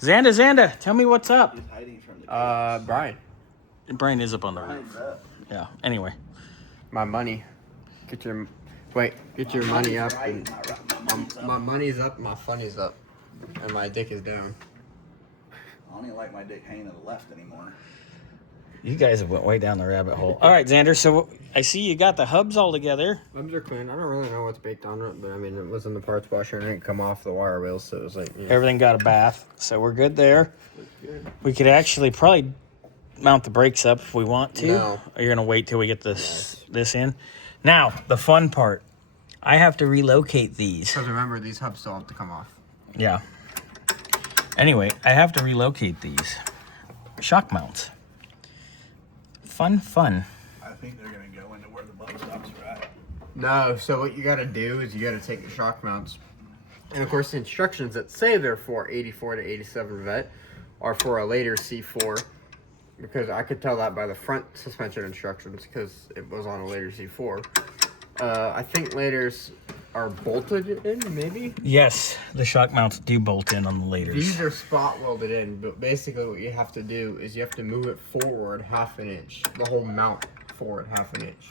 Xanda, tell me what's up. He's hiding from the Brian. Brian is up on the roof. Yeah. Anyway. My money. Get your money up. My money's up, my funny's up. And my dick is down. I don't even like my dick hanging to the left anymore. You guys have went way down the rabbit hole. All right, Xander, so I see you got the hubs all together. Hubs are clean. I don't really know what's baked on it, but I mean, it was in the parts washer and it didn't come off the wire wheels, so it was like... Everything got a bath, so we're good there. Good. We could actually probably mount the brakes up if we want to. No. Or you're going to wait till we get this in? Now, the fun part. I have to relocate these. Because remember, these hubs still have to come off. Yeah. Anyway, I have to relocate these shock mounts. Fun. I think they're going to go into where the bump stops are at. No, so what you got to do is you got to take the shock mounts. And of course, the instructions that say they're for 84 to 87 vet are for a later C4. Because I could tell that by the front suspension instructions because it was on a later C4. I think laters are bolted in, maybe? Yes, the shock mounts do bolt in on the laters. These are spot welded in, but basically what you have to do is you have to move it forward half an inch. The whole mount forward half an inch.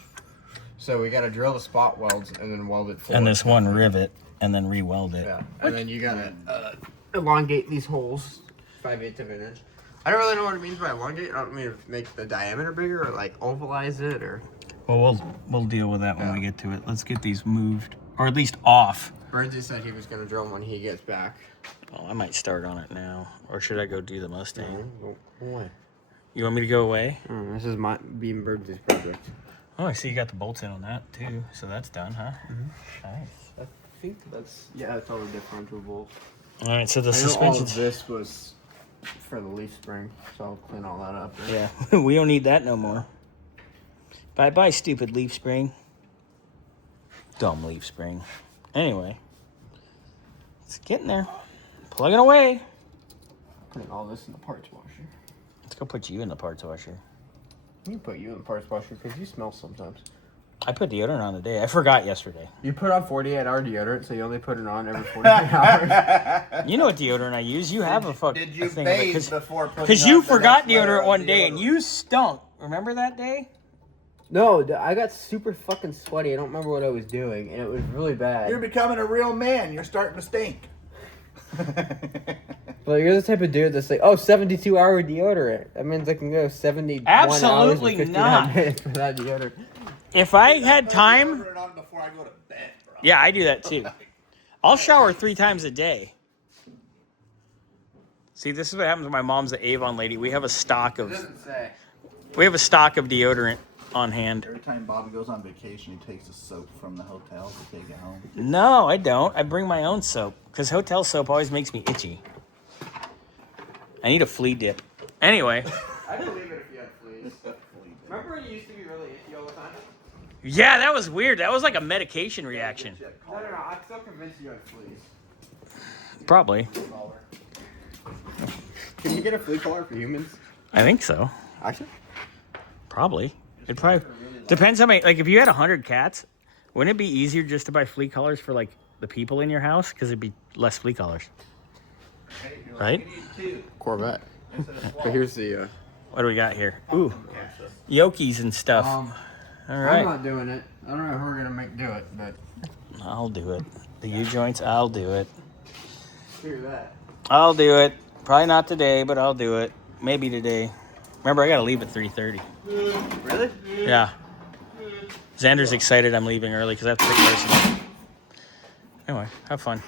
So we got to drill the spot welds and then weld it forward. And this one rivet and then re-weld it. Yeah, and then you got to elongate these holes 5/8 of an inch. I don't really know what it means by elongate. I don't mean to make the diameter bigger or like ovalize it or... Well, we'll deal with that when we get to it. Let's get these moved, or at least off. Bernsey said he was going to drill them when he gets back. Well, I might start on it now, or should I go do the Mustang? Go away. You want me to go away? This is my Beam Bernsey's project. Oh, I see you got the bolts in on that too, so that's done, huh? Nice. I think that's... Yeah, it's all the differential bolts. All right, so the All suspension's... of this was for the leaf spring, so I'll clean all that up. Yeah, we don't need that no more. Bye-bye, stupid leaf spring. Dumb leaf spring. Anyway, it's getting there. Plugging away. Putting all this in the parts washer. Let's go put you in the parts washer. You put you in the parts washer because you smell sometimes. I put deodorant on today. I forgot yesterday. You put on 48-hour deodorant, so you only put it on every 48 hours. You know what deodorant I use. You have a fuck. Did you thing bathe of it, before putting because on you the forgot next layer deodorant of one day and deodorant? you stunk. Remember that day? No, I got super fucking sweaty. I don't remember what I was doing, and it was really bad. You're becoming a real man. You're starting to stink. But you're the type of dude that's like, oh, 72-hour deodorant. That means I can go 71 Absolutely hours and 59 not. minutes without deodorant. If I had time, Deodorant on before I go to bed, bro. yeah, I do that too. I'll shower 3 times a day. See, this is what happens when my mom's the Avon lady. We have a stock of deodorant on hand. Every time Bobby goes on vacation, he takes the soap from the hotel to take it home. No, I don't. I bring my own soap because hotel soap always makes me itchy. I need a flea dip. Anyway. I believe it if you had fleas. Remember when you used to be really itchy all the time? Yeah, that was weird. That was like a medication reaction. No, I'm still convinced you had fleas. Probably. Can you get a flea collar for humans? I think so. Actually? Probably. It probably depends how many. Like, if you had 100 cats, wouldn't it be easier just to buy flea collars for like the people in your house? Because it'd be less flea collars, right? Corvette. But here's the... What do we got here? Ooh, Yokies and stuff. All I'm right, not doing it. I don't know who we're going to do it, but... I'll do it. The U-joints, I'll do it. Hear that. I'll do it. Probably not today, but I'll do it. Maybe today. Remember, I got to leave at 3:30. Really? Yeah. Xander's excited I'm leaving early because I have to pick Carson up. Anyway, have fun.